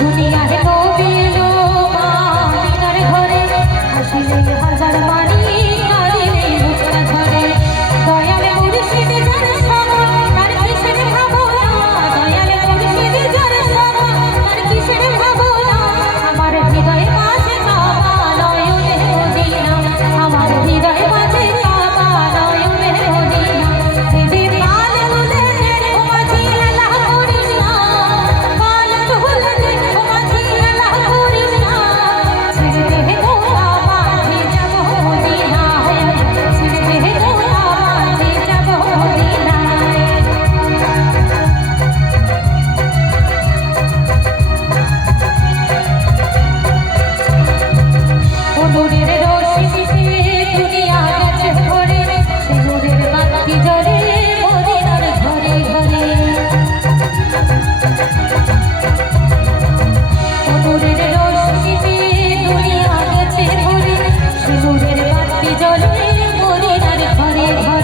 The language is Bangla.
胸がで ঘরে ঘরে